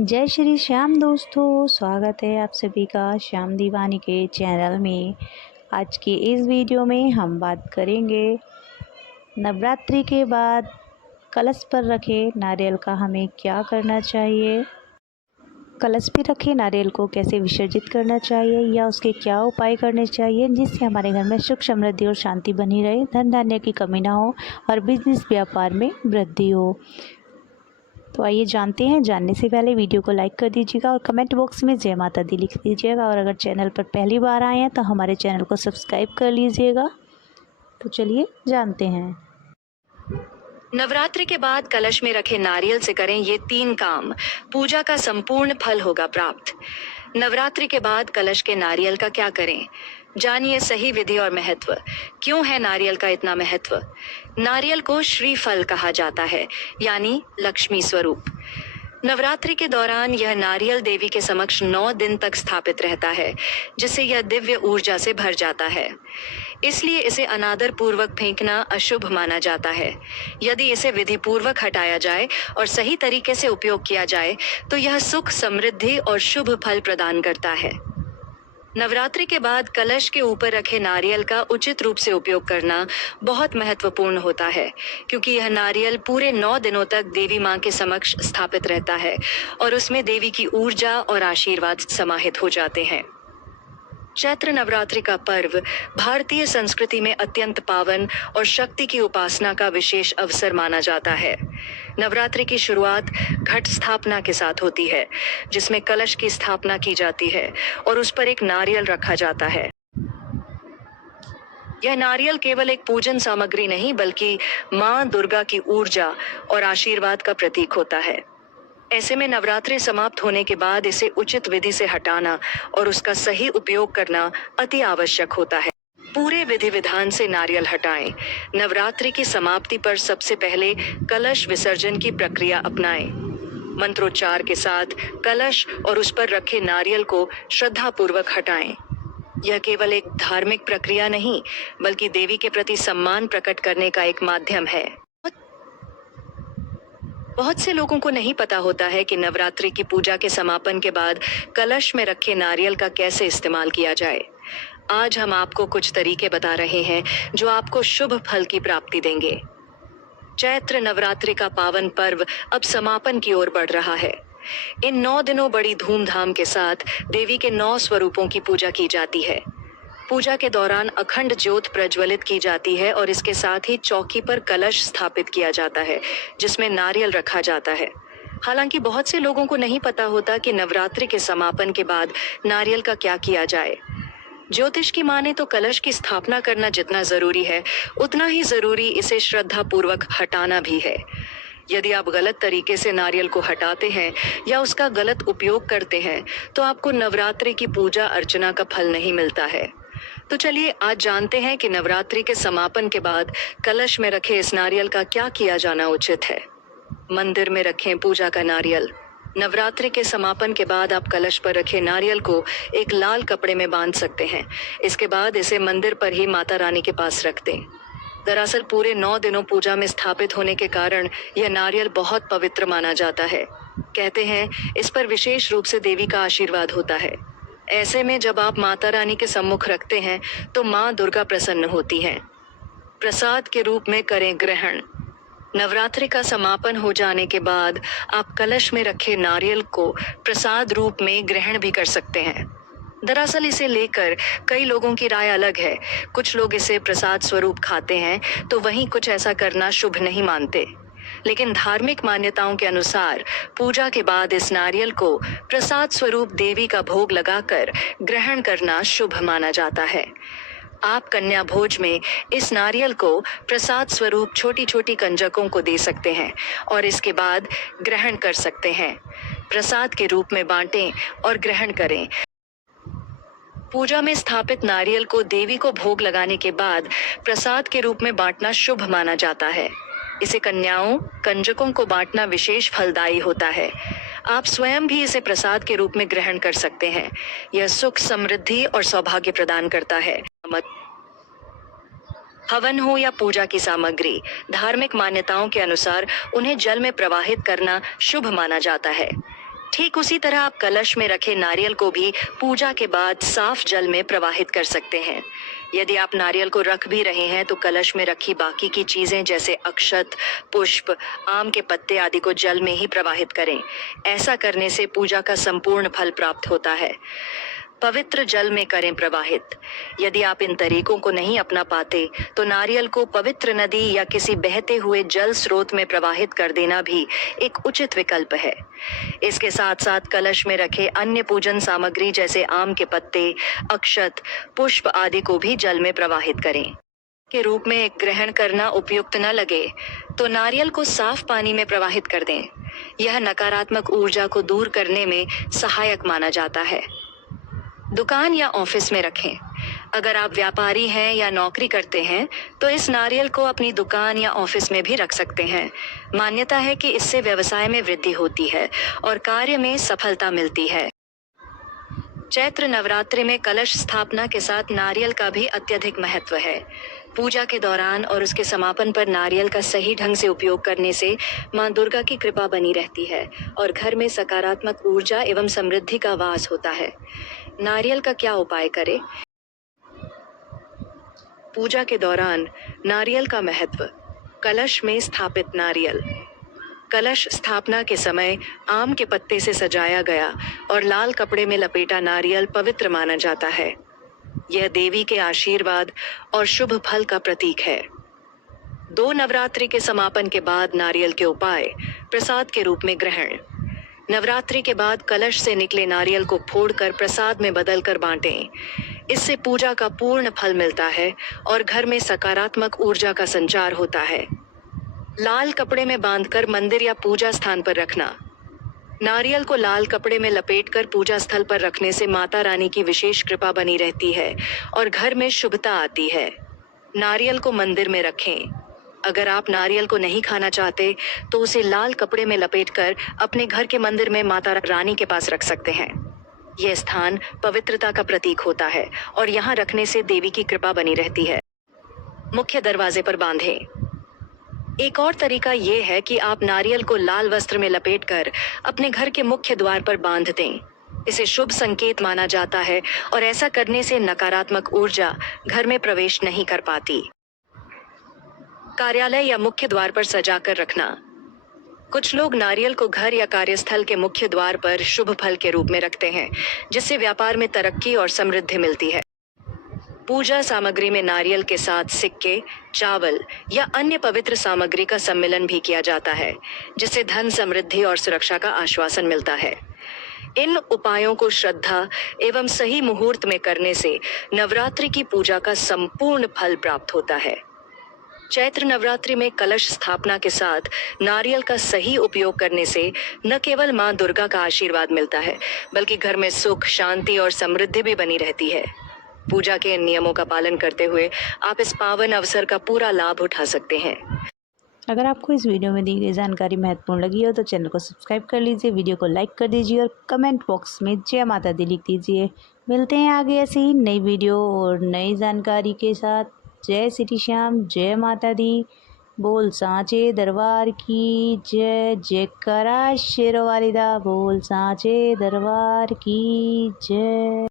जय श्री श्याम दोस्तों, स्वागत है आप सभी का श्याम दीवानी के चैनल में। आज की इस वीडियो में हम बात करेंगे नवरात्रि के बाद कलश पर रखे नारियल का हमें क्या करना चाहिए, कलश पे रखे नारियल को कैसे विसर्जित करना चाहिए या उसके क्या उपाय करने चाहिए जिससे हमारे घर में सुख समृद्धि और शांति बनी रहे, धन धान्य की कमी ना हो और बिजनेस व्यापार में वृद्धि हो। तो आइए जानते हैं। जानने से पहले वीडियो को लाइक कर दीजिएगा और कमेंट बॉक्स में जय माता दी लिख दीजिएगा। और अगर चैनल पर पहली बार आए हैं तो हमारे चैनल को सब्सक्राइब कर लीजिएगा। तो चलिए जानते हैं। नवरात्रि के बाद कलश में रखे नारियल से करें ये 3 काम, पूजा का संपूर्ण फल होगा प्राप्त। नवरात्रि के बाद कलश के नारियल का क्या करें, जानिए सही विधि और महत्व। क्यों है नारियल का इतना महत्व? नारियल को श्रीफल कहा जाता है, यानी लक्ष्मी स्वरूप। नवरात्रि के दौरान यह नारियल देवी के समक्ष 9 दिन तक स्थापित रहता है, जिससे यह दिव्य ऊर्जा से भर जाता है। इसलिए इसे अनादर पूर्वक फेंकना अशुभ माना जाता है। यदि इसे विधि पूर्वक हटाया जाए और सही तरीके से उपयोग किया जाए तो यह सुख, समृद्धि और शुभ फल प्रदान करता है। नवरात्रि के बाद कलश के ऊपर रखे नारियल का उचित रूप से उपयोग करना बहुत महत्वपूर्ण होता है, क्योंकि यह नारियल पूरे 9 दिनों तक देवी मां के समक्ष स्थापित रहता है और उसमें देवी की ऊर्जा और आशीर्वाद समाहित हो जाते हैं। चैत्र नवरात्रि का पर्व भारतीय संस्कृति में अत्यंत पावन और शक्ति की उपासना का विशेष अवसर माना जाता है। नवरात्रि की शुरुआत घट स्थापना के साथ होती है, जिसमें कलश की स्थापना की जाती है और उस पर एक नारियल रखा जाता है। यह नारियल केवल एक पूजन सामग्री नहीं, बल्कि मां दुर्गा की ऊर्जा और आशीर्वाद का प्रतीक होता है। ऐसे में नवरात्रि समाप्त होने के बाद इसे उचित विधि से हटाना और उसका सही उपयोग करना अति आवश्यक होता है। पूरे विधि विधान से नारियल हटाएं। नवरात्रि की समाप्ति पर सबसे पहले कलश विसर्जन की प्रक्रिया अपनाएं। मंत्रोच्चार के साथ कलश और उस पर रखे नारियल को श्रद्धापूर्वक हटाएं। यह केवल एक धार्मिक प्रक्रिया नहीं, बल्कि देवी के प्रति सम्मान प्रकट करने का एक माध्यम है। बहुत से लोगों को नहीं पता होता है कि नवरात्रि की पूजा के समापन के बाद कलश में रखे नारियल का कैसे इस्तेमाल किया जाए। आज हम आपको कुछ तरीके बता रहे हैं जो आपको शुभ फल की प्राप्ति देंगे। चैत्र नवरात्रि का पावन पर्व अब समापन की ओर बढ़ रहा है। इन 9 दिनों बड़ी धूमधाम के साथ देवी के 9 स्वरूपों की पूजा की जाती है। पूजा के दौरान अखंड ज्योत प्रज्वलित की जाती है और इसके साथ ही चौकी पर कलश स्थापित किया जाता है, जिसमें नारियल रखा जाता है। हालांकि बहुत से लोगों को नहीं पता होता कि नवरात्रि के समापन के बाद नारियल का क्या किया जाए। ज्योतिष की माने तो कलश की स्थापना करना जितना जरूरी है, उतना ही जरूरी इसे श्रद्धा पूर्वक हटाना भी है। यदि आप गलत तरीके से नारियल को हटाते हैं या उसका गलत उपयोग करते हैं, तो आपको नवरात्रि की पूजा अर्चना का फल नहीं मिलता है। तो चलिए आज जानते हैं कि नवरात्रि के समापन के बाद कलश में रखे इस नारियल का क्या किया जाना उचित है। मंदिर में रखें पूजा का नारियल। नवरात्रि के समापन के बाद आप कलश पर रखे नारियल को एक लाल कपड़े में बांध सकते हैं। इसके बाद इसे मंदिर पर ही माता रानी के पास रख दें। दरअसल पूरे 9 दिनों पूजा में स्थापित होने के कारण यह नारियल बहुत पवित्र माना जाता है। कहते हैं इस पर विशेष रूप से देवी का आशीर्वाद होता है। ऐसे में जब आप माता रानी के सम्मुख रखते हैं तो मां दुर्गा प्रसन्न होती हैं। प्रसाद के रूप में करें ग्रहण। नवरात्रि का समापन हो जाने के बाद आप कलश में रखे नारियल को प्रसाद रूप में ग्रहण भी कर सकते हैं। दरअसल इसे लेकर कई लोगों की राय अलग है। कुछ लोग इसे प्रसाद स्वरूप खाते हैं, तो वहीं कुछ ऐसा करना शुभ नहीं मानते। लेकिन धार्मिक मान्यताओं के अनुसार पूजा के बाद इस नारियल को प्रसाद स्वरूप देवी का भोग लगाकर ग्रहण करना शुभ माना जाता है। आप कन्या भोज में इस नारियल को प्रसाद स्वरूप छोटी छोटी कंजकों को दे सकते हैं और इसके बाद ग्रहण कर सकते हैं। प्रसाद के रूप में बांटें और ग्रहण करें। पूजा में स्थापित नारियल को देवी को भोग लगाने के बाद प्रसाद के रूप में बांटना शुभ माना जाता है। इसे कन्याओं, कंजकों को बांटना विशेष फलदायी होता है। आप स्वयं भी इसे प्रसाद के रूप में ग्रहण कर सकते हैं। यह सुख, समृद्धि और सौभाग्य प्रदान करता है। हवन हो या पूजा की सामग्री, धार्मिक मान्यताओं के अनुसार उन्हें जल में प्रवाहित करना शुभ माना जाता है। ठीक उसी तरह आप कलश में रखे नारियल को भी पूजा के बाद साफ जल में प्रवाहित कर सकते हैं। यदि आप नारियल को रख भी रहे हैं तो कलश में रखी बाकी की चीजें जैसे अक्षत, पुष्प, आम के पत्ते आदि को जल में ही प्रवाहित करें। ऐसा करने से पूजा का संपूर्ण फल प्राप्त होता है। पवित्र जल में करें प्रवाहित। यदि आप इन तरीकों को नहीं अपना पाते तो नारियल को पवित्र नदी या किसी बहते हुए जल स्रोत में प्रवाहित कर देना भी एक उचित विकल्प है। इसके साथ साथ कलश में रखे अन्य पूजन सामग्री जैसे आम के पत्ते, अक्षत, पुष्प आदि को भी जल में प्रवाहित करें। के रूप में ग्रहण करना उपयुक्त न लगे तो नारियल को साफ पानी में प्रवाहित कर दें। यह नकारात्मक ऊर्जा को दूर करने में सहायक माना जाता है। दुकान या ऑफिस में रखें। अगर आप व्यापारी हैं या नौकरी करते हैं तो इस नारियल को अपनी दुकान या ऑफिस में भी रख सकते हैं। मान्यता है कि इससे व्यवसाय में वृद्धि होती है और कार्य में सफलता मिलती है। चैत्र नवरात्रि में कलश स्थापना के साथ नारियल का भी अत्यधिक महत्व है। पूजा के दौरान और उसके समापन पर नारियल का सही ढंग से उपयोग करने से मां दुर्गा की कृपा बनी रहती है और घर में सकारात्मक ऊर्जा एवं समृद्धि का वास होता है। नारियल का क्या उपाय करें? पूजा के दौरान नारियल का महत्व। कलश में स्थापित नारियल। कलश स्थापना के समय आम के पत्ते से सजाया गया और लाल कपड़े में लपेटा नारियल पवित्र माना जाता है। यह देवी के आशीर्वाद और शुभ फल का प्रतीक है। 2 नवरात्रि के समापन के बाद नारियल के उपाय। प्रसाद के रूप में ग्रहण। नवरात्रि के बाद कलश से निकले नारियल को फोड़कर प्रसाद में बदलकर बांटें। इससे पूजा का पूर्ण फल मिलता है और घर में सकारात्मक ऊर्जा का संचार होता है। लाल कपड़े में बांधकर मंदिर या पूजा स्थान पर रखना। नारियल को लाल कपड़े में लपेटकर पूजा स्थल पर रखने से माता रानी की विशेष कृपा बनी रहती है और घर में शुभता आती है। नारियल को मंदिर में रखें। अगर आप नारियल को नहीं खाना चाहते तो उसे लाल कपड़े में लपेटकर अपने घर के मंदिर में माता रानी के पास रख सकते हैं। यह स्थान पवित्रता का प्रतीक होता है और यहाँ रखने से देवी की कृपा बनी रहती है। मुख्य दरवाजे पर बांधें। एक और तरीका ये है कि आप नारियल को लाल वस्त्र में लपेटकर अपने घर के मुख्य द्वार पर बांध दें। इसे शुभ संकेत माना जाता है और ऐसा करने से नकारात्मक ऊर्जा घर में प्रवेश नहीं कर पाती। कार्यालय या मुख्य द्वार पर सजाकर रखना। कुछ लोग नारियल को घर या कार्यस्थल के मुख्य द्वार पर शुभ फल के रूप में रखते हैं, जिससे व्यापार में तरक्की और समृद्धि मिलती है। पूजा सामग्री में नारियल के साथ सिक्के, चावल या अन्य पवित्र सामग्री का सम्मिलन भी किया जाता है, जिससे धन, समृद्धि और सुरक्षा का आश्वासन मिलता है। इन उपायों को श्रद्धा एवं सही मुहूर्त में करने से नवरात्रि की पूजा का संपूर्ण फल प्राप्त होता है। चैत्र नवरात्रि में कलश स्थापना के साथ नारियल का सही उपयोग करने से न केवल मां दुर्गा का आशीर्वाद मिलता है, बल्कि घर में सुख, शांति और समृद्धि भी बनी रहती है। पूजा के इन नियमों का पालन करते हुए आप इस पावन अवसर का पूरा लाभ उठा सकते हैं। अगर आपको इस वीडियो में दी गई जानकारी महत्वपूर्ण लगी हो तो चैनल को सब्सक्राइब कर लीजिए, वीडियो को लाइक कर दीजिए और कमेंट बॉक्स में जय माता दी लिख दीजिए। मिलते हैं आगे ऐसे ही नई वीडियो और नई जानकारी के साथ। जय श्री श्याम, जय माता दी। बोल सांचे दरबार की जय। जयकारा शेरों वाली दा। बोल सांचे दरबार की जय।